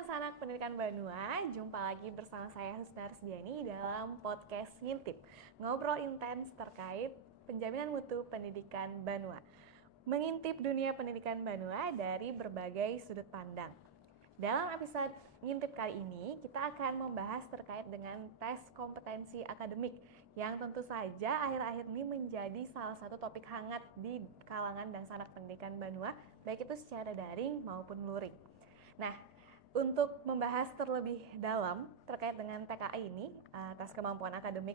dan sanak pendidikan Banua, jumpa lagi bersama saya Husna Rusdiani dalam podcast Ngintip, ngobrol intens terkait penjaminan mutu pendidikan Banua. Mengintip dunia pendidikan Banua dari berbagai sudut pandang. Dalam episode Ngintip kali ini, kita akan membahas terkait dengan tes kompetensi akademik yang tentu saja akhir-akhir ini menjadi salah satu topik hangat di kalangan dan sanak pendidikan Banua, baik itu secara daring maupun luring. Nah, untuk membahas terlebih dalam terkait dengan TKA ini, tes kemampuan akademik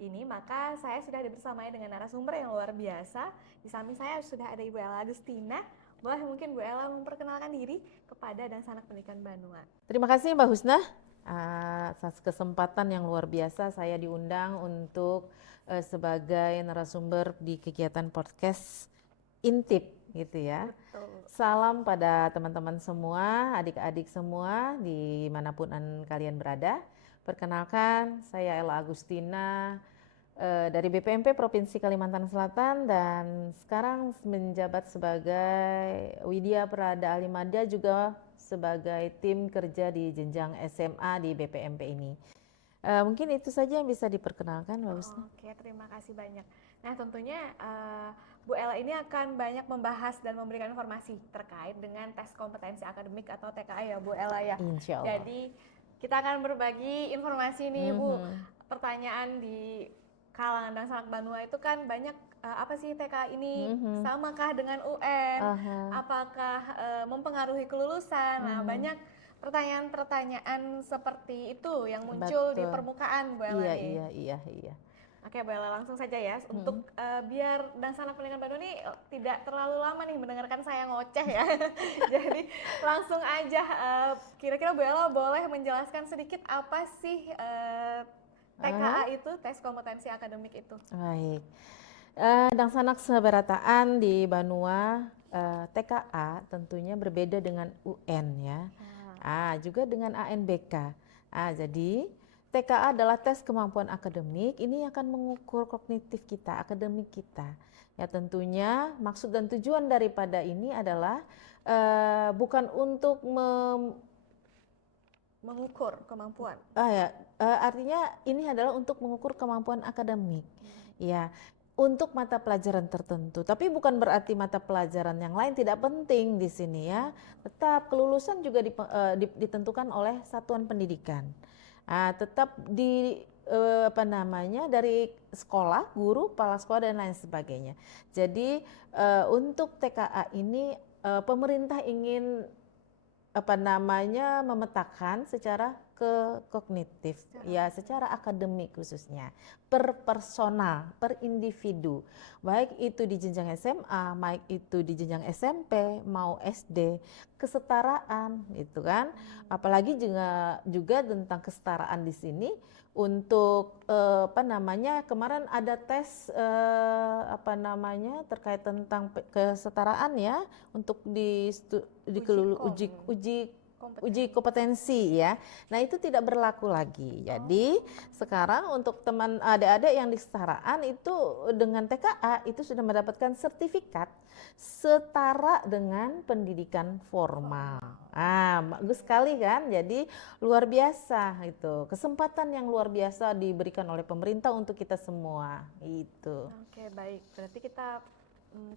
ini, maka saya sudah bersamanya dengan narasumber yang luar biasa. Di samping saya sudah ada Ibu Ella Agustina. Boleh mungkin Bu Ella memperkenalkan diri kepada dan sanak pendidikan Banua. Terima kasih Mbak Husna atas kesempatan yang luar biasa saya diundang untuk sebagai narasumber di kegiatan podcast Intip gitu ya. Betul. Salam pada teman-teman semua, adik-adik semua dimanapun kalian berada. Perkenalkan, saya Ella Agustina dari BPMP Provinsi Kalimantan Selatan dan sekarang menjabat sebagai Widya Prada Alimada, juga sebagai tim kerja di jenjang SMA di BPMP ini. Mungkin itu saja yang bisa diperkenalkan, Mbak Husna. Oke, terima kasih banyak. Nah, tentunya Bu Ella ini akan banyak membahas dan memberikan informasi terkait dengan tes kompetensi akademik atau TKA ya Bu Ella ya. Insya Allah. Jadi kita akan berbagi informasi nih Bu. Pertanyaan di kalangan dan sanak Banua itu kan banyak, apa sih TKA ini, samakah dengan UN, apakah mempengaruhi kelulusan. Nah, banyak pertanyaan-pertanyaan seperti itu yang muncul di permukaan Bu Ella nih. Iya. Oke, Bu Ella, langsung saja ya. Untuk biar dan sanak pendidikan Banua ini tidak terlalu lama nih mendengarkan saya ngoceh ya. Jadi langsung aja, kira-kira Bu Ella boleh menjelaskan sedikit apa sih TKA itu, tes kompetensi akademik itu? Baik. Dan sanak seberataan di Banua, TKA tentunya berbeda dengan UN ya. Juga dengan ANBK. Jadi TKA adalah tes kemampuan akademik. Ini akan mengukur kognitif kita, akademik kita. Ya, tentunya maksud dan tujuan daripada ini adalah bukan untuk mengukur kemampuan. Artinya ini adalah untuk mengukur kemampuan akademik. Ya, untuk mata pelajaran tertentu, tapi bukan berarti mata pelajaran yang lain tidak penting di sini ya. Tetap kelulusan juga ditentukan oleh satuan pendidikan. Tetap dari sekolah, guru, kepala sekolah dan lain sebagainya. Jadi untuk TKA ini pemerintah ingin memetakan secara kognitif ya, secara akademik khususnya, per personal, per individu, baik itu di jenjang SMA, baik itu di jenjang SMP mau SD, kesetaraan gitu kan. Apalagi juga tentang kesetaraan di sini untuk kemarin ada tes terkait tentang kesetaraan ya, untuk uji kompetensi ya. Nah, itu tidak berlaku lagi. Jadi sekarang untuk teman adik-adik yang di kesetaraan itu dengan TKA itu sudah mendapatkan sertifikat setara dengan pendidikan formal. Bagus sekali kan? Jadi luar biasa itu. Kesempatan yang luar biasa diberikan oleh pemerintah untuk kita semua. Itu. Oke, baik. Berarti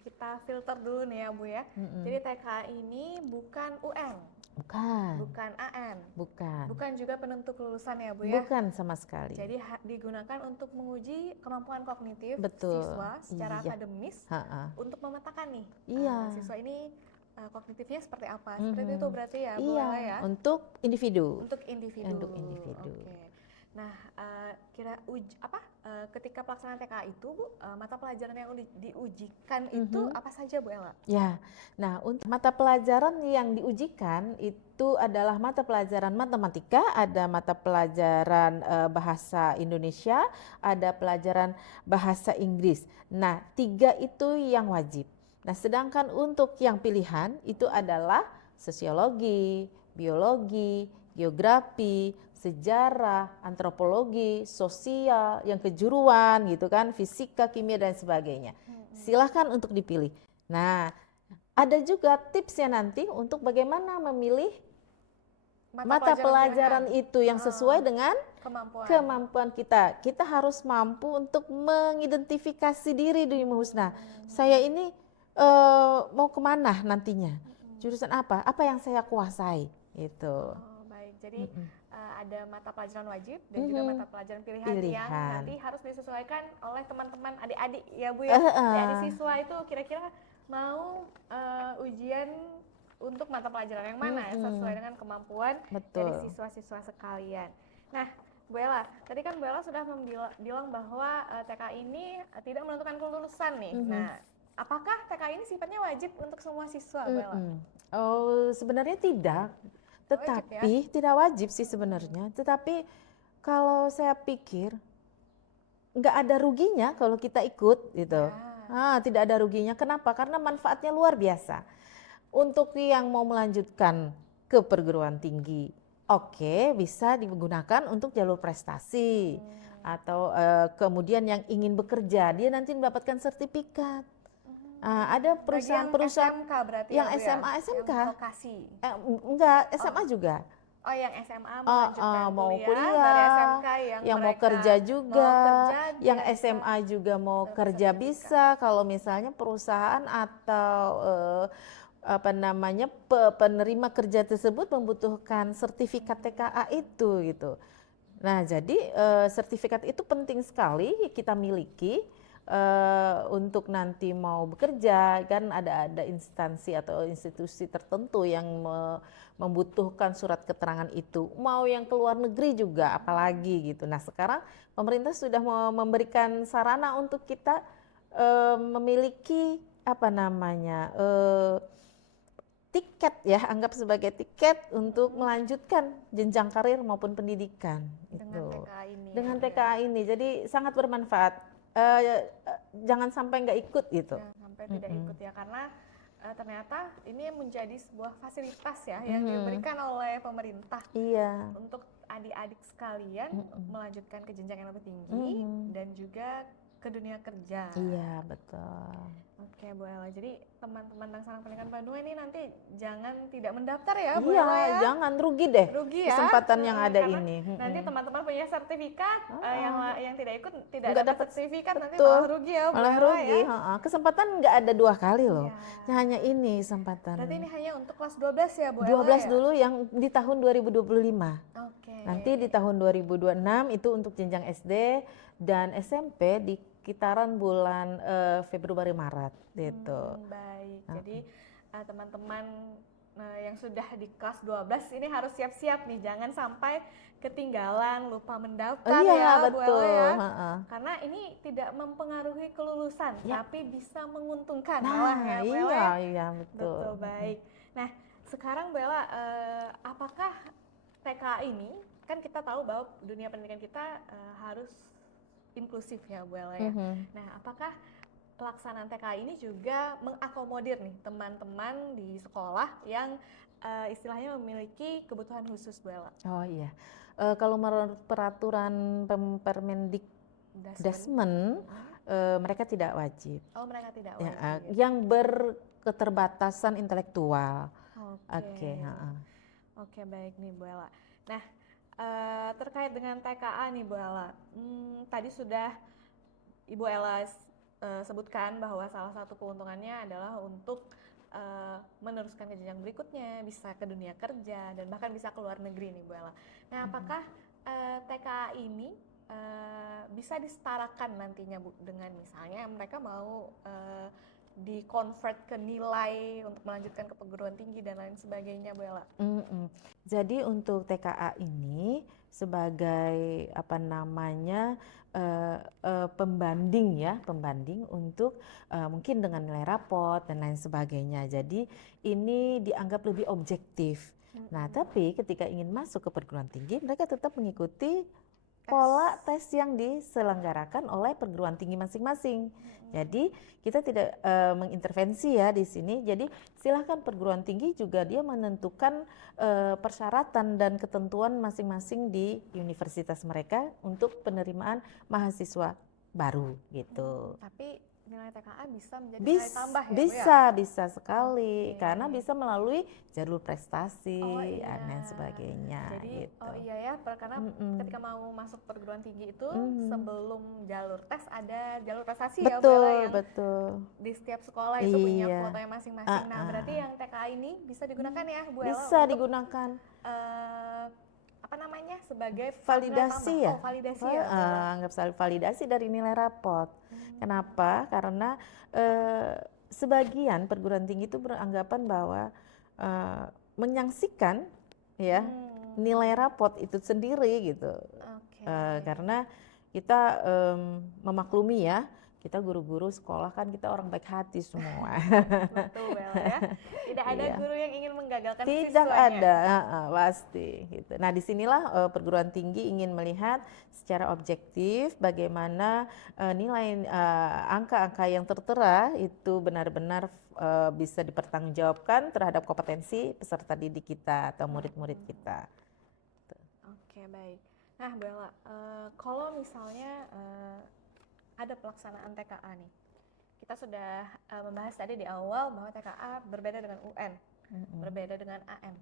kita filter dulu nih ya Bu ya. Jadi TKA ini bukan UN. Bukan AN. Bukan juga penentu kelulusan ya Bu ya. Bukan sama sekali. Jadi digunakan untuk menguji kemampuan kognitif siswa secara akademis untuk memetakan nih siswa ini kognitifnya seperti apa. Seperti itu berarti ya Bu Ella ya. Untuk individu. Oke. Nah, ketika pelaksanaan TKA itu Bu, mata pelajaran yang diujikan itu apa saja Bu Ella? Ya, nah untuk mata pelajaran yang diujikan itu adalah mata pelajaran matematika, ada mata pelajaran bahasa Indonesia, ada pelajaran bahasa Inggris. Nah, 3 itu yang wajib. Nah, sedangkan untuk yang pilihan itu adalah sosiologi, biologi, geografi, sejarah, antropologi, sosial, yang kejuruan gitu kan, fisika, kimia dan sebagainya. Silahkan untuk dipilih. Nah, ada juga tipsnya nanti untuk bagaimana memilih mata pelajaran itu yang sesuai dengan kemampuan kita. Kita harus mampu untuk mengidentifikasi diri di Husna. Saya ini mau kemana nantinya? Jurusan apa? Apa yang saya kuasai? Itu. Oh, baik. Jadi ada mata pelajaran wajib dan juga mata pelajaran pilihan yang nanti harus disesuaikan oleh teman-teman adik-adik ya Bu ya. Adik-adik siswa itu kira-kira mau ujian untuk mata pelajaran yang mana sesuai dengan kemampuan dari siswa-siswa sekalian. Nah, Bu Ella, tadi kan Bu Ella sudah bilang bahwa TKI ini tidak menentukan kelulusan nih. Nah, apakah TKI ini sifatnya wajib untuk semua siswa, Bu Ella? Oh, sebenarnya tidak. Tetapi tidak wajib sih sebenarnya. Tetapi kalau saya pikir nggak ada ruginya kalau kita ikut gitu. Tidak ada ruginya. Kenapa? Karena manfaatnya luar biasa. Untuk yang mau melanjutkan ke perguruan tinggi, oke, bisa digunakan untuk jalur prestasi. Atau kemudian yang ingin bekerja, dia nanti mendapatkan sertifikat. Ada perusahaan-perusahaan SMK berarti yang ya, SMA, SMK. Yang vokasi. Enggak, SMA juga. Oh, yang SMA melanjutkan mau kuliah, dari SMK yang mau kerja juga, yang SMA juga mau kerja bisa. Kalau misalnya perusahaan atau penerima kerja tersebut membutuhkan sertifikat TKA itu gitu. Nah, jadi sertifikat itu penting sekali kita miliki. Untuk nanti mau bekerja, kan ada instansi atau institusi tertentu yang membutuhkan surat keterangan itu, mau yang ke luar negeri juga apalagi gitu. Nah, sekarang pemerintah sudah memberikan sarana untuk kita memiliki tiket ya, anggap sebagai tiket untuk melanjutkan jenjang karir maupun pendidikan dengan TKA ini. Jadi sangat bermanfaat. Jangan sampai nggak ikut gitu. Jangan sampai tidak ikut ya, karena ternyata ini menjadi sebuah fasilitas ya yang diberikan oleh pemerintah untuk adik-adik sekalian melanjutkan ke jenjang yang lebih tinggi dan juga ke dunia kerja. Iya, betul. Oke, Bu Ella. Jadi teman-teman Laksana Pendidikan Bandung ini nanti jangan tidak mendaftar ya, Bu Ella ya. Jangan, rugi deh. Rugi ya. Kesempatan yang ada ini. Nanti teman-teman punya sertifikat, yang tidak ikut tidak Nggak dapat sertifikat, nanti betul. malah rugi ya, Bu Malah Ella rugi. ya. Kesempatan nggak ada 2 kali loh. Hanya ini kesempatan. Berarti ini hanya untuk kelas 12 ya, Bu 12 Ella ya? dulu yang di tahun 2025. Oke. Nanti di tahun 2026 itu untuk jenjang SD dan SMP di sekitaran bulan Februari Maret gitu. Baik. Jadi teman-teman yang sudah di kelas 12 ini harus siap-siap nih, jangan sampai ketinggalan, lupa mendaftar ya, betul. Bu Ella ya. Karena ini tidak mempengaruhi kelulusan, tapi bisa menguntungkan malah ya, Bu Ella. Iya, betul. Betul, baik. Nah, sekarang Bu Ella, apakah TKA ini, kan kita tahu bahwa dunia pendidikan kita harus inklusif ya, Bu Ella ya. Nah, apakah pelaksanaan TKA ini juga mengakomodir nih teman-teman di sekolah yang istilahnya memiliki kebutuhan khusus, Bu Ella? Oh iya, kalau menurut peraturan Permendikbudrismen mereka tidak wajib. Oh, mereka tidak wajib. Yang berketerbatasan intelektual. Oke, baik nih, Bu Ella. Nah, terkait dengan TKA nih, Bu Ella, tadi sudah Ibu Ella sebutkan bahwa salah satu keuntungannya adalah untuk meneruskan ke jenjang berikutnya, bisa ke dunia kerja dan bahkan bisa ke luar negeri nih, Bu Ella. Nah, apakah TKA ini bisa disetarakan nantinya, Bu, dengan misalnya mereka mau di-convert ke nilai untuk melanjutkan ke perguruan tinggi dan lain sebagainya, Bu Ella? Jadi untuk TKA ini sebagai pembanding untuk mungkin dengan nilai rapot dan lain sebagainya. Jadi ini dianggap lebih objektif. Nah, tapi ketika ingin masuk ke perguruan tinggi, mereka tetap mengikuti pola tes yang diselenggarakan oleh perguruan tinggi masing-masing. Jadi kita tidak mengintervensi ya di sini. Jadi silahkan perguruan tinggi juga dia menentukan persyaratan dan ketentuan masing-masing di universitas mereka untuk penerimaan mahasiswa baru gitu. Tapi nilai TKA bisa menjadi nilai tambah ya, Bu, ya? Bisa sekali, Oke. karena bisa melalui jalur prestasi Oh iya. dan lain sebagainya Jadi gitu. iya ya, karena Mm-mm. ketika mau masuk perguruan tinggi itu Mhm. sebelum jalur tes ada jalur prestasi ya, Bu Ella, Betul, yang betul. di setiap sekolah itu punya Iya. kuotanya masing-masing. Nah, berarti Ah. yang TKA ini bisa digunakan ya, Bu Ella, Bisa untuk digunakan apa namanya, sebagai nilai tambah. validasi ya. Oh, validasi ya, Bu Ella. Anggap validasi dari nilai raport. Hmm. Kenapa? Karena sebagian perguruan tinggi itu beranggapan bahwa menyaksikan ya nilai raport itu sendiri gitu. Oke. Karena kita memaklumi ya, kita guru-guru sekolah kan kita orang baik hati semua. Betul, Bella ya. Tidak ada Iya. guru yang ingin menggagalkan Tidak siswanya. ada, pasti. Gitu. Nah, disinilah perguruan tinggi ingin melihat secara objektif bagaimana nilai angka-angka yang tertera itu benar-benar bisa dipertanggungjawabkan terhadap kompetensi peserta didik kita atau murid-murid kita. Oke, baik. Nah, Bella, kalau misalnya ada pelaksanaan TKA nih, kita sudah membahas tadi di awal bahwa TKA berbeda dengan UN, berbeda dengan AM.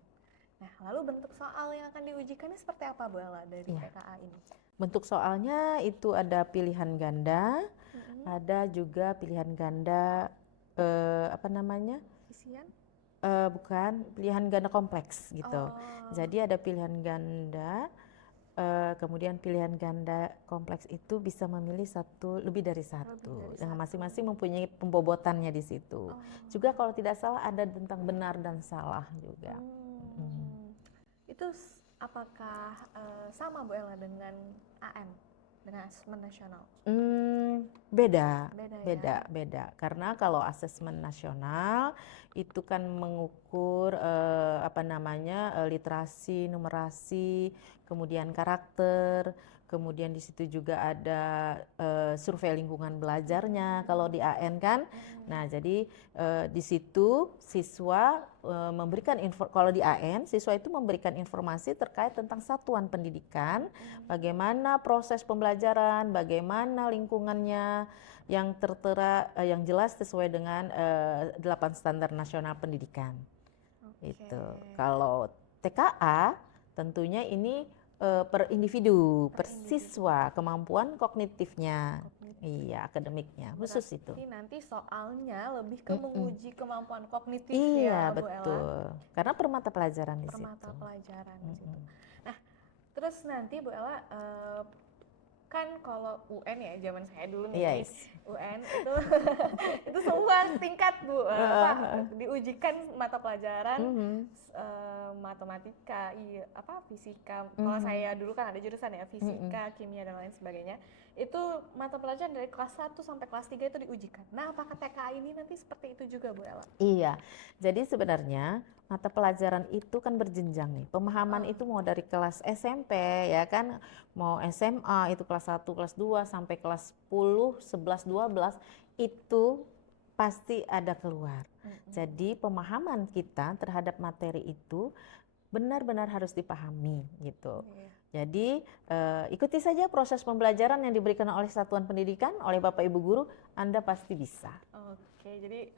Nah, lalu bentuk soal yang akan diujikannya seperti apa, Bu Ella, dari TKA ini? Bentuk soalnya itu ada pilihan ganda, ada juga pilihan ganda apa namanya? Isian? Bukan, pilihan ganda kompleks gitu. Jadi ada pilihan ganda, kemudian pilihan ganda kompleks itu bisa memilih lebih dari satu, yang masing-masing mempunyai pembobotannya di situ. Juga kalau tidak salah ada tentang benar dan salah juga. Itu apakah sama, Bu Ella, dengan AM, dengan asesmen nasional? Beda. Ya? Karena kalau asesmen nasional itu kan mengukur literasi, numerasi, kemudian karakter, kemudian di situ juga ada survei lingkungan belajarnya kalau di AN kan. Nah, jadi di situ siswa memberikan kalau di AN siswa itu memberikan informasi terkait tentang satuan pendidikan, bagaimana proses pembelajaran, bagaimana lingkungannya yang tertera yang jelas sesuai dengan 8 standar nasional pendidikan. Itu. Kalau TKA tentunya ini per individu, per siswa, kemampuan kognitifnya, iya, akademiknya, khusus itu. Berarti nanti soalnya lebih ke menguji kemampuan kognitif iya, ya, Bu betul. Ella? Karena per mata pelajaran di situ. Per mata pelajaran di situ. Nah, terus nanti Bu Ella, kan kalau UN ya, zaman saya dulu nih, UN itu semua tingkat, Bu, diujikan mata pelajaran matematika, fisika. Kalau saya dulu kan ada jurusan ya, fisika, kimia dan lain sebagainya. Itu mata pelajaran dari kelas 1 sampai kelas 3 itu diujikan. Nah, apakah TKA ini nanti seperti itu juga, Bu Ella? Iya. Jadi sebenarnya mata pelajaran itu kan berjenjang nih. Pemahaman itu mau dari kelas SMP ya kan, mau SMA itu kelas 1, kelas 2 sampai kelas 10, 11, 12 itu pasti ada keluar. Jadi pemahaman kita terhadap materi itu benar-benar harus dipahami gitu. Jadi ikuti saja proses pembelajaran yang diberikan oleh satuan pendidikan, oleh Bapak Ibu guru, Anda pasti bisa. Oke, jadi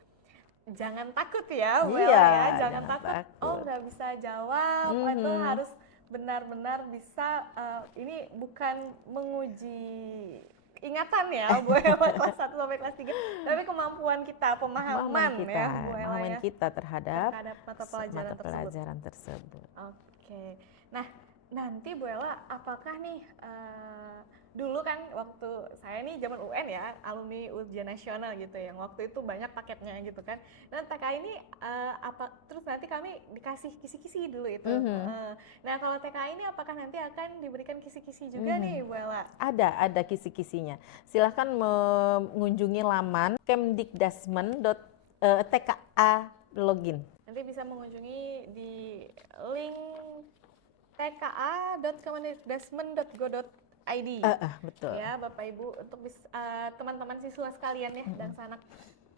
jangan takut ya, Bu Ella ya, jangan takut. Oh, nggak bisa jawab, itu harus benar-benar bisa. Ini bukan menguji ingatan ya, Bu Ella, kelas 1 sampai kelas 3, tapi kemampuan kita, pemahaman kita, ya, Bu Ella, pemahaman kita terhadap mata pelajaran tersebut. Oke, nah nanti Bu Ella, apakah nih dulu kan waktu saya nih zaman UN ya, alumni ujian nasional gitu, yang waktu itu banyak paketnya gitu kan. Dan TKA ini terus nanti kami dikasih kisi-kisi dulu itu. Nah, kalau TKA ini apakah nanti akan diberikan kisi-kisi juga nih, Bu Ella? Ada kisi-kisinya. Silahkan mengunjungi laman kemdikdasmen.tka login. Nanti bisa mengunjungi di link tka.kemdikdasmen.go.id. Betul. Ya, Bapak Ibu, untuk teman-teman siswa sekalian ya, dan sanak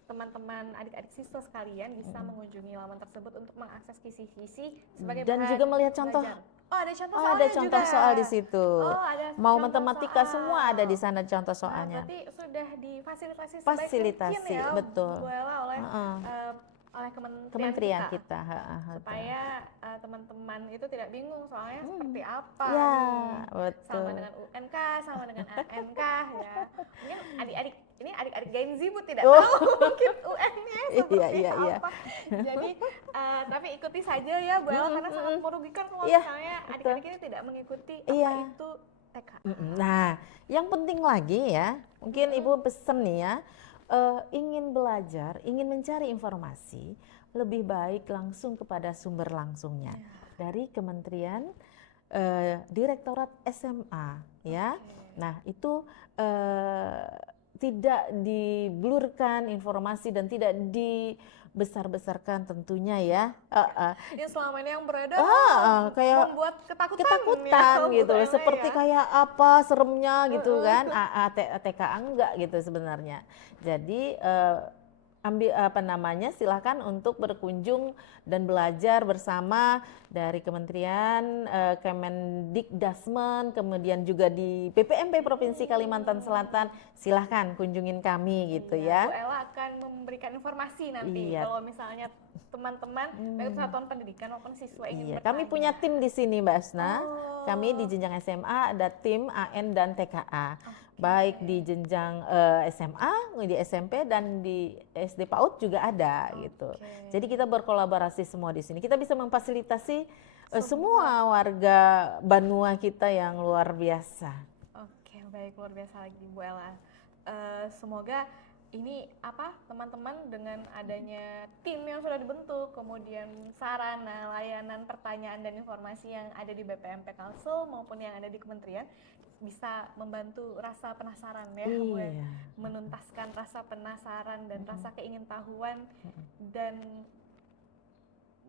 teman-teman adik-adik siswa sekalian bisa mengunjungi laman tersebut untuk mengakses kisi-kisi sebagai dan juga melihat contoh Oh, ada contoh Oh, ada soalnya contoh juga. soal di situ. Oh, ada Mau contoh matematika soal. semua ada di sana contoh Nah, soalnya. berarti sudah difasilitasi sebaik mungkin Fasilitasi, ya, betul. Bu Ella, oleh Heeh. oleh kementerian Kementerian kita. kita. Betul. Supaya teman-teman itu tidak bingung soalnya seperti apa Ya, nih, betul. sama dengan UNK, sama dengan ANK ya. Mungkin adik-adik ini adik-adik Gen Z Bu tidak Oh. tahu mungkin UN-nya seperti Iya. apa. Jadi tapi ikuti saja ya Bu Ella, karena sangat merugikan kalau Iya, misalnya betul. adik-adik ini tidak mengikuti Iya. apa itu TKA. Nah, yang penting lagi ya, mungkin Ibu pesen nih ya, ingin belajar, ingin mencari informasi, lebih baik langsung kepada sumber langsungnya dari Kementerian Direktorat SMA ya. Nah, itu tidak diblurkan informasi dan tidak dibesar-besarkan tentunya ya. Yang selama ini yang beredar Kayak membuat ketakutan ketakutan ya, gitu, Bu Ella seperti ya. kayak apa seremnya gitu kan, TKA enggak gitu sebenarnya. Jadi ambil apa namanya, silahkan untuk berkunjung dan belajar bersama dari Kementerian Kemendikdasmen, kemudian juga di PPMP Provinsi Kalimantan Selatan, silahkan kunjungin kami gitu ya. Bu Ella akan memberikan informasi nanti kalau misalnya teman-teman baik satuan pendidikan maupun siswa ingin bertanya. Kami punya tim di sini Mbak Asna. Kami di jenjang SMA ada tim AN dan TKA. Baik di jenjang SMA, di SMP dan di SD PAUD juga ada gitu. Jadi kita berkolaborasi semua di sini. Kita bisa memfasilitasi semua warga Banua kita yang luar biasa. Oke, baik, luar biasa lagi Bu Ella. Semoga ini teman-teman dengan adanya tim yang sudah dibentuk, kemudian sarana, layanan, pertanyaan dan informasi yang ada di BPMP Kalsel maupun yang ada di kementerian bisa membantu rasa penasaran ya, menuntaskan rasa penasaran dan rasa keingintahuan dan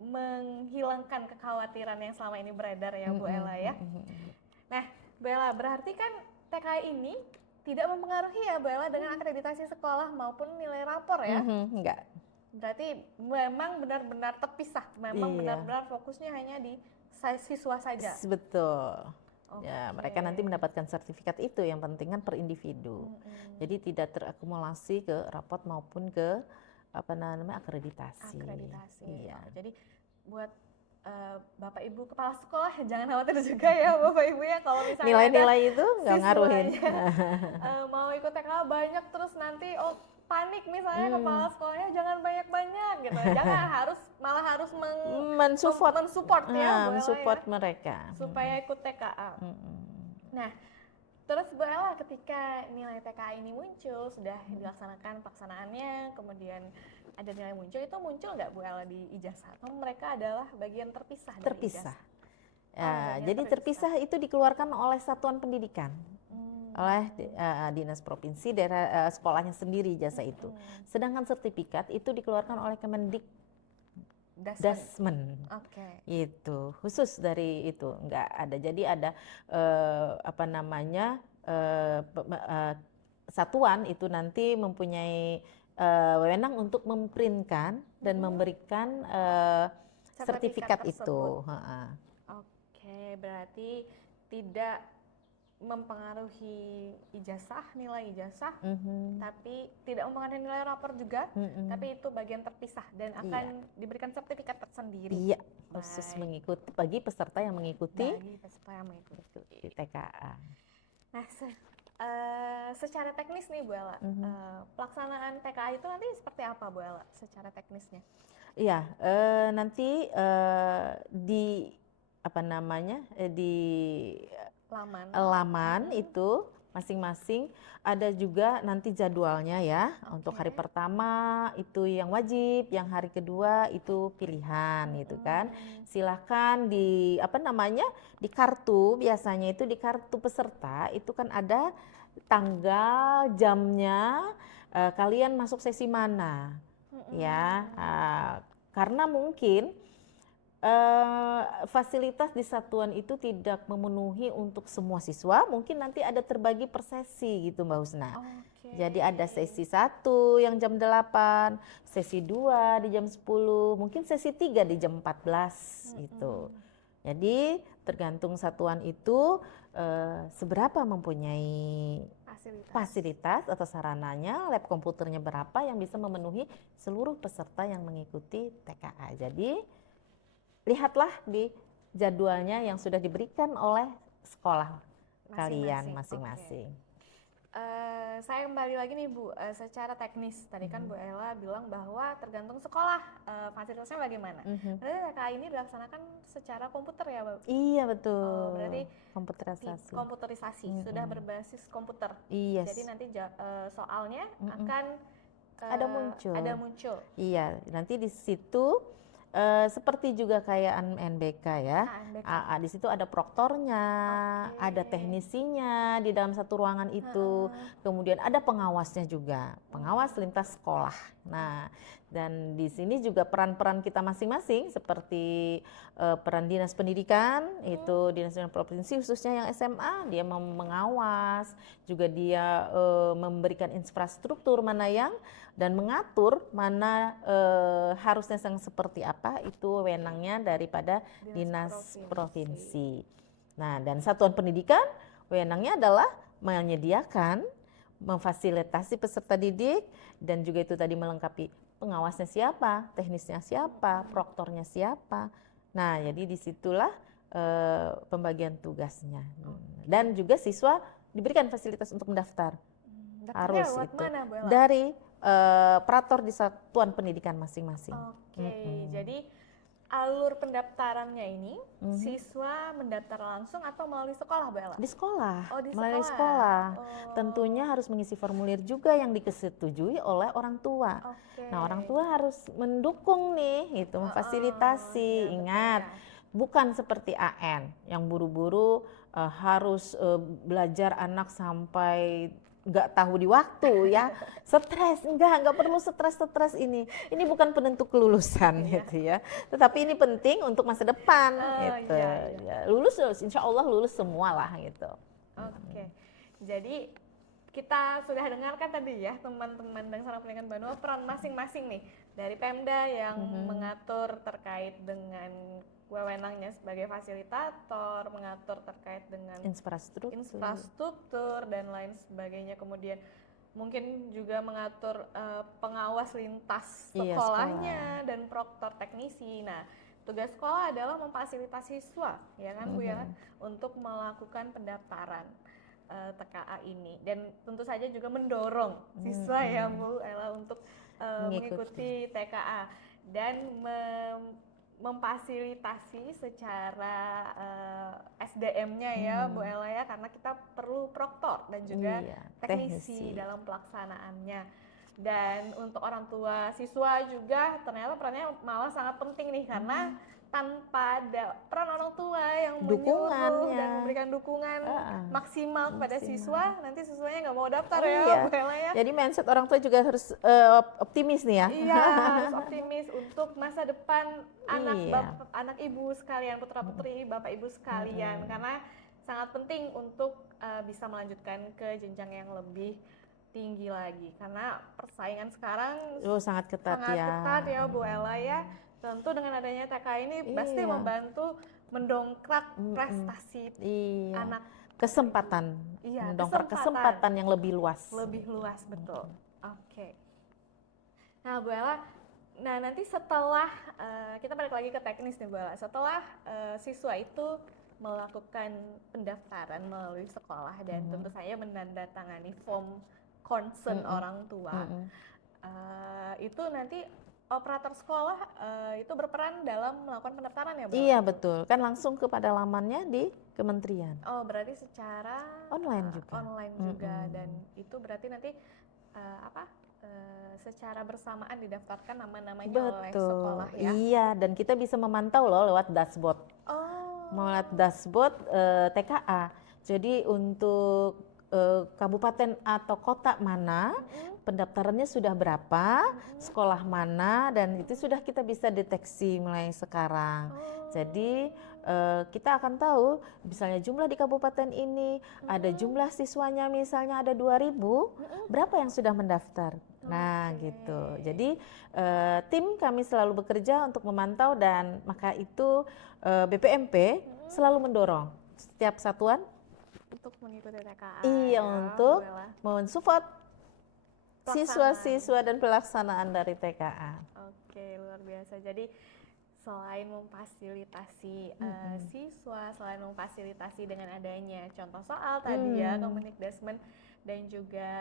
menghilangkan kekhawatiran yang selama ini beredar ya Bu Ella ya. Nah, Bu Ella, berarti kan TKA ini tidak mempengaruhi ya Bu Ella dengan akreditasi sekolah maupun nilai rapor ya? Enggak. Berarti memang benar-benar terpisah, memang benar-benar fokusnya hanya di siswa saja. Betul. Ya, mereka nanti mendapatkan sertifikat itu, yang penting kan per individu. Jadi tidak terakumulasi ke rapot maupun ke akreditasi. Iya. Jadi buat Bapak Ibu kepala sekolah jangan khawatir juga ya Bapak Ibu ya, kalau misalnya nilai-nilai itu nggak ngaruhin. Mau ikut TKA banyak terus nanti panik misalnya kepala sekolahnya jangan banyak-banyak gitu. Jangan, malah harus mensupport ya Bu Ella mensupport ya, mereka supaya ikut TKA. Nah, terus Bu Ella ketika nilai TKA ini muncul, sudah dilaksanakan pelaksanaannya, kemudian ada nilai muncul nggak Bu Ella di ijazah? Atau mereka adalah bagian terpisah dari ijazah? Jadi terpisah itu dikeluarkan oleh satuan pendidikan, oleh dinas provinsi, daerah sekolahnya sendiri ijazah itu. Sedangkan sertifikat itu dikeluarkan oleh Kemendikdasmen. Itu khusus dari itu nggak ada. Jadi ada satuan itu nanti mempunyai wewenang untuk memprintkan dan memberikan sertifikat itu. Oke, berarti tidak mempengaruhi ijazah, nilai ijazah, tapi tidak mempengaruhi nilai rapor juga, tapi itu bagian terpisah dan akan diberikan sertifikat tersendiri. Iya, khusus mengikuti bagi peserta yang mengikuti TKA. Nah, secara teknis nih Bu Ella, pelaksanaan TKA itu nanti seperti apa Bu Ella secara teknisnya? Iya, nanti di laman itu masing-masing ada juga nanti jadwalnya ya. Untuk hari pertama itu yang wajib, yang hari kedua itu pilihan gitu kan. Silahkan di di kartu, biasanya itu di kartu peserta itu kan ada tanggal, jamnya, kalian masuk sesi mana ya. Karena mungkin fasilitas di satuan itu tidak memenuhi untuk semua siswa, mungkin nanti ada terbagi per sesi gitu Mbak Husna. Jadi ada sesi 1 yang jam 8, sesi 2 di jam 10, mungkin sesi 3 di jam 14 gitu. Jadi tergantung satuan itu seberapa mempunyai fasilitas atau sarananya, lab komputernya berapa yang bisa memenuhi seluruh peserta yang mengikuti TKA. Jadi lihatlah di jadwalnya yang sudah diberikan oleh sekolah kalian masing-masing. Saya kembali lagi nih Bu, secara teknis tadi kan Bu Ella bilang bahwa tergantung sekolah fasilitasnya bagaimana. Berarti TKA ini dilaksanakan secara komputer ya Bu? Iya betul. Berarti komputerisasi. Sudah berbasis komputer. Yes. Jadi nanti soalnya akan ada muncul. Iya, nanti di situ seperti juga kayak NBK ya. Di situ ada proktornya, ada teknisinya di dalam satu ruangan itu. Kemudian ada pengawasnya juga, pengawas lintas sekolah. Nah, dan di sini juga peran-peran kita masing-masing seperti peran dinas pendidikan, itu dinas pendidikan provinsi khususnya yang SMA, dia mengawas, juga dia memberikan infrastruktur mana yang dan mengatur mana harusnya yang seperti apa, itu wewenangnya daripada dinas provinsi. Nah, dan satuan pendidikan wewenangnya adalah menyediakan, memfasilitasi peserta didik, dan juga itu tadi melengkapi pengawasnya siapa, teknisnya siapa, proktornya siapa. Nah, jadi disitulah pembagian tugasnya. Dan juga siswa diberikan fasilitas untuk mendaftar. Harus itu mana, dari operator di satuan pendidikan masing-masing. Jadi alur pendaftarannya ini siswa mendaftar langsung atau melalui sekolah, Bu Ella? Di sekolah, di melalui sekolah. Tentunya harus mengisi formulir juga yang disetujui oleh orang tua. Nah, orang tua harus mendukung nih, itu memfasilitasi. Ingat, bukan seperti AN yang buru-buru harus belajar anak sampai nggak tahu di waktu ya, stres, nggak perlu stres ini bukan penentu kelulusan gitu ya, tetapi ini penting untuk masa depan gitu. Ya, lulus insya Allah lulus semua lah gitu. Jadi kita sudah dengarkan tadi ya teman-teman dan sarana pendidikan Banua peran masing-masing nih dari Pemda yang mengatur terkait dengan wewenangnya sebagai fasilitator, mengatur terkait dengan infrastruktur dan lain sebagainya. Kemudian mungkin juga mengatur pengawas lintas sekolahnya dan proktor teknisi. Nah, tugas sekolah adalah memfasilitasi siswa, ya kan Bu ya, untuk melakukan pendaftaran TKA ini, dan tentu saja juga mendorong siswa ya Bu Ella untuk mengikuti TKA dan memfasilitasi secara SDM-nya ya Bu Ella ya, karena kita perlu proktor dan juga teknisi dalam pelaksanaannya. Dan untuk orang tua siswa juga ternyata perannya malah sangat penting nih, karena tanpa ada peran orang tua yang menyuruh dan memberikan dukungan maksimal kepada siswa, nanti siswanya nggak mau daftar ya Bu Ella ya. Jadi mindset orang tua juga harus optimis nih ya. Iya, harus optimis untuk masa depan anak ibu sekalian, putra putri bapak ibu sekalian, karena sangat penting untuk bisa melanjutkan ke jenjang yang lebih tinggi lagi, karena persaingan sekarang sangat ketat ya Bu Ella ya. Tentu dengan adanya TKA ini pasti membantu mendongkrak prestasi anak, mendongkrak kesempatan yang lebih luas. Betul. Nah Bu Ella, nanti setelah kita balik lagi ke teknis nih Bu Ella, setelah siswa itu melakukan pendaftaran melalui sekolah dan tentu saja menandatangani form concern orang tua, itu nanti operator sekolah itu berperan dalam melakukan pendaftaran ya Bu? Iya betul, kan langsung kepada lamannya di kementerian. Oh, berarti secara online juga. Dan itu berarti nanti secara bersamaan didaftarkan nama-namanya oleh sekolah ya? Iya, dan kita bisa memantau loh lewat dashboard. Lewat dashboard TKA. Jadi untuk kabupaten atau kota mana pendaftarannya sudah berapa, sekolah mana, dan itu sudah kita bisa deteksi mulai sekarang. Jadi kita akan tahu misalnya jumlah di kabupaten ini, ada jumlah siswanya misalnya ada 2.000, berapa yang sudah mendaftar. Nah gitu, jadi tim kami selalu bekerja untuk memantau, dan maka itu BPMP selalu mendorong setiap satuan Untuk mengikuti TKA. iya ya, untuk Bu Ella. mensupport Pelaksanaan. siswa-siswa dan pelaksanaan dari TKA. Oke, luar biasa. Jadi selain memfasilitasi siswa, selain memfasilitasi dengan adanya contoh soal tadi ya, Kemendikbudrismen dan juga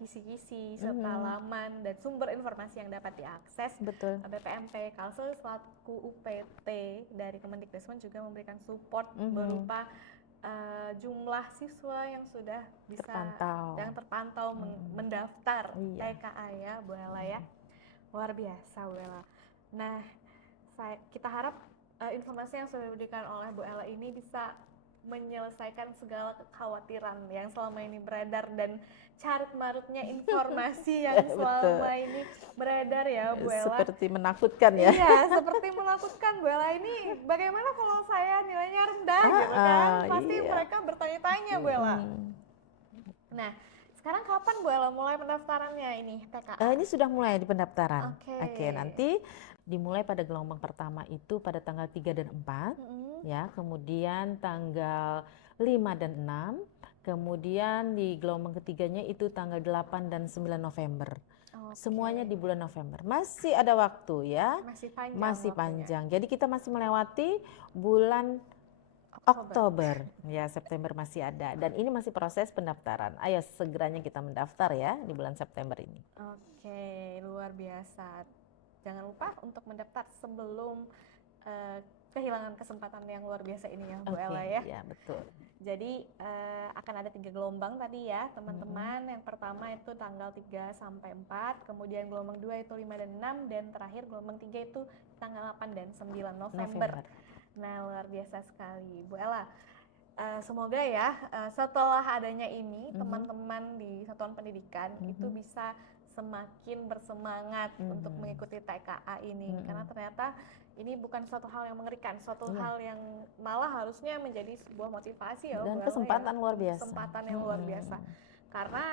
kisi-kisi serta laman dan sumber informasi yang dapat diakses. Betul. BPMP Kalsel selaku UPT dari Kemendikbudrismen juga memberikan support berupa jumlah siswa yang sudah bisa terpantau mendaftar TKA ya, Bu Ella ya. Luar biasa, Bu Ella. Nah, kita harap informasi yang sudah diberikan oleh Bu Ella ini bisa menyelesaikan segala kekhawatiran yang selama ini beredar dan carut-marutnya informasi yang selama ini beredar ya, Bu Ella. Seperti menakutkan ya. Iya, seperti menakutkan, Bu Ella. Ini bagaimana kalau saya nilainya rendah gitu kan? Pasti mereka bertanya-tanya, Bu Ella. Nah, sekarang kapan Bu Ella mulai pendaftarannya ini TKA? Ini sudah mulai di pendaftaran. Oke. Nanti dimulai pada gelombang pertama itu pada tanggal 3 dan 4, ya, kemudian tanggal 5 dan 6, kemudian di gelombang ketiganya itu tanggal 8 dan 9 November. Semuanya di bulan November. Masih ada waktu ya. Masih panjang. Jadi kita masih melewati bulan Oktober. Ya, September masih ada. Dan ini masih proses pendaftaran. Ayo segeranya kita mendaftar ya di bulan September ini. Oke, luar biasa. Jangan lupa untuk mendaftar sebelum kehilangan kesempatan yang luar biasa ini ya, Bu Ella ya. Iya, betul. Jadi akan ada 3 gelombang tadi ya, teman-teman. Yang pertama itu tanggal 3 sampai 4, kemudian gelombang 2 itu 5 dan 6, dan terakhir gelombang 3 itu tanggal 8 dan 9 November. Nah, luar biasa sekali, Bu Ella. Semoga ya setelah adanya ini teman-teman di satuan pendidikan itu bisa semakin bersemangat untuk mengikuti TKA ini, karena ternyata ini bukan suatu hal yang mengerikan, suatu hal yang malah harusnya menjadi sebuah motivasi ya, dan Bu kesempatan Ella, luar biasa. Kesempatan yang luar biasa. Karena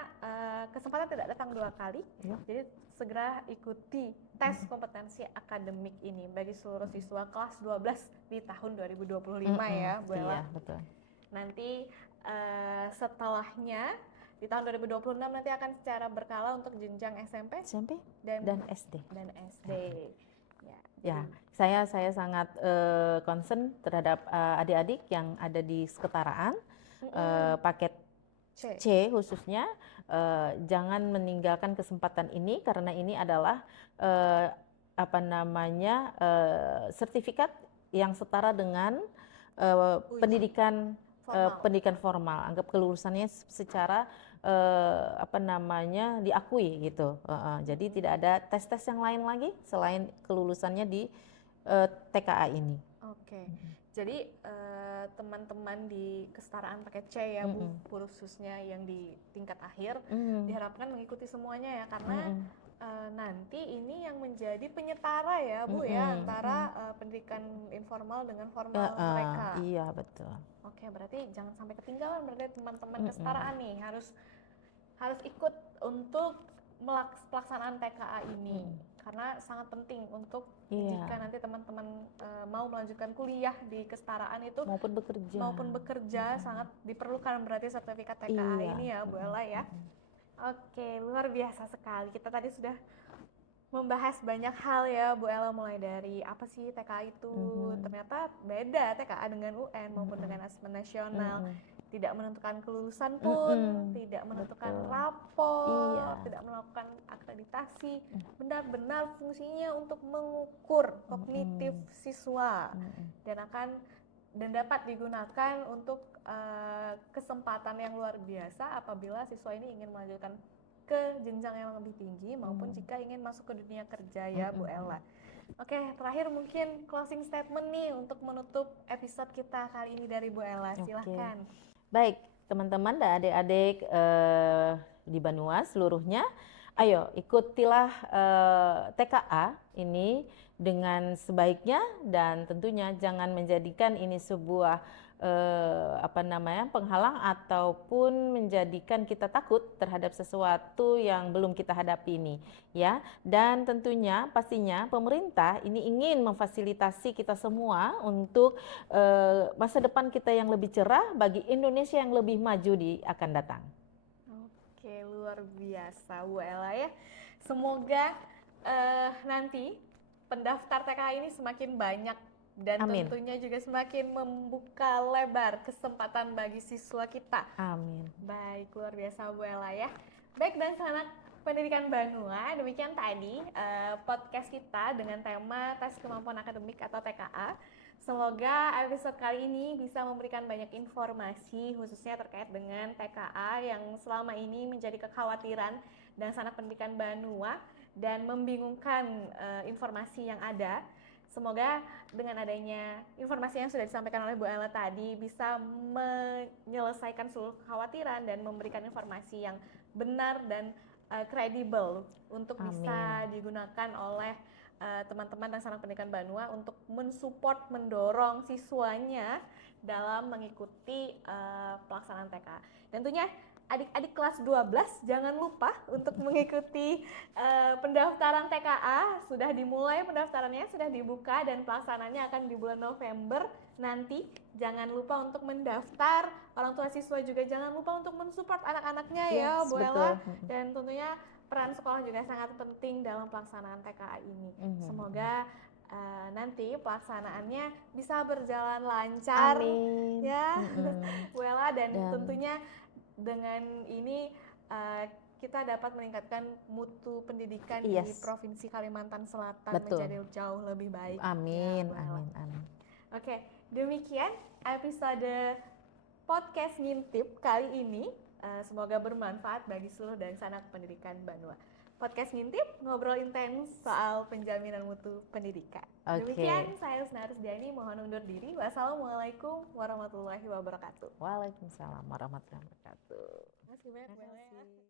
kesempatan tidak datang 2 kali, jadi segera ikuti tes kompetensi akademik ini bagi seluruh siswa kelas 12 di tahun 2025 ya, Bu Ella. Iya, betul. Nanti setelahnya di tahun 2026 nanti akan secara berkala untuk jenjang SMP dan SD. Ya, saya sangat concern terhadap adik-adik yang ada di seketaraan paket C khususnya. Jangan meninggalkan kesempatan ini, karena ini adalah sertifikat yang setara dengan pendidikan formal. Anggap kelulusannya secara diakui gitu. Jadi tidak ada tes-tes yang lain lagi selain kelulusannya di TKA ini. Oke. Jadi teman-teman di kesetaraan paket C ya, Bu, khususnya yang di tingkat akhir diharapkan mengikuti semuanya ya, karena nanti ini yang menjadi penyetara ya, Bu, ya, antara pendidikan informal dengan formal mereka. Iya, betul. Oke, berarti jangan sampai ketinggalan, berarti teman-teman kesetaraan nih harus ikut untuk pelaksanaan TKA ini, karena sangat penting untuk jika nanti teman-teman mau melanjutkan kuliah di kesetaraan itu maupun bekerja sangat diperlukan berarti sertifikat TKA ini ya, Bu Ella ya. Oke, luar biasa sekali. Kita tadi sudah membahas banyak hal ya, Bu Ella, mulai dari apa sih TKA itu, ternyata beda TKA dengan UN maupun dengan asesmen nasional. Tidak menentukan kelulusan pun, tidak menentukan rapor, tidak melakukan akreditasi, benar-benar fungsinya untuk mengukur kognitif siswa dan dapat digunakan untuk kesempatan yang luar biasa apabila siswa ini ingin melanjutkan ke jenjang yang lebih tinggi maupun jika ingin masuk ke dunia kerja ya, Bu Ella. Oke, terakhir mungkin closing statement nih untuk menutup episode kita kali ini dari Bu Ella, silahkan. Baik, teman-teman dan adik-adik di Banua seluruhnya, ayo ikutilah TKA ini dengan sebaiknya, dan tentunya jangan menjadikan ini sebuah penghalang ataupun menjadikan kita takut terhadap sesuatu yang belum kita hadapi ini, ya. Dan tentunya pastinya pemerintah ini ingin memfasilitasi kita semua untuk masa depan kita yang lebih cerah bagi Indonesia yang lebih maju di akan datang. Oke, luar biasa Bu Ella ya. Semoga nanti pendaftar TKA ini semakin banyak dan Amin. tentunya juga semakin membuka lebar kesempatan bagi siswa kita. Amin. Baik, luar biasa Bu Ella ya. Baik, dan sanak pendidikan Banua, demikian tadi podcast kita dengan tema tes kemampuan akademik atau TKA. Semoga episode kali ini bisa memberikan banyak informasi khususnya terkait dengan TKA yang selama ini menjadi kekhawatiran dan sanak pendidikan Banua dan membingungkan informasi yang ada. Semoga dengan adanya informasi yang sudah disampaikan oleh Bu Ella tadi bisa menyelesaikan seluruh kekhawatiran dan memberikan informasi yang benar dan kredibel untuk bisa digunakan oleh teman-teman dan sanak pendidikan Banua untuk mensupport, mendorong siswanya dalam mengikuti pelaksanaan TK. Tentunya adik-adik kelas 12 jangan lupa untuk mengikuti pendaftaran TKA. Sudah dimulai pendaftarannya, sudah dibuka dan pelaksanaannya akan di bulan November nanti. Jangan lupa untuk mendaftar. Orang tua siswa juga jangan lupa untuk mensupport anak-anaknya ya Bu Ella. Dan tentunya peran sekolah juga sangat penting dalam pelaksanaan TKA ini. Semoga nanti pelaksanaannya bisa berjalan lancar. Amin. Ya Bu Ella, dan tentunya dengan ini kita dapat meningkatkan mutu pendidikan di Provinsi Kalimantan Selatan menjadi jauh lebih baik. Amin, ya, amin. Oke, demikian episode podcast Ngintip kali ini. Semoga bermanfaat bagi seluruh dan sanak pendidikan Banua. Podcast Ngintip, ngobrol intens soal penjaminan mutu pendidikan. Demikian, saya Husna Rusdiani, mohon undur diri. Wassalamualaikum warahmatullahi wabarakatuh. Waalaikumsalam warahmatullahi wabarakatuh. Terima kasih banyak.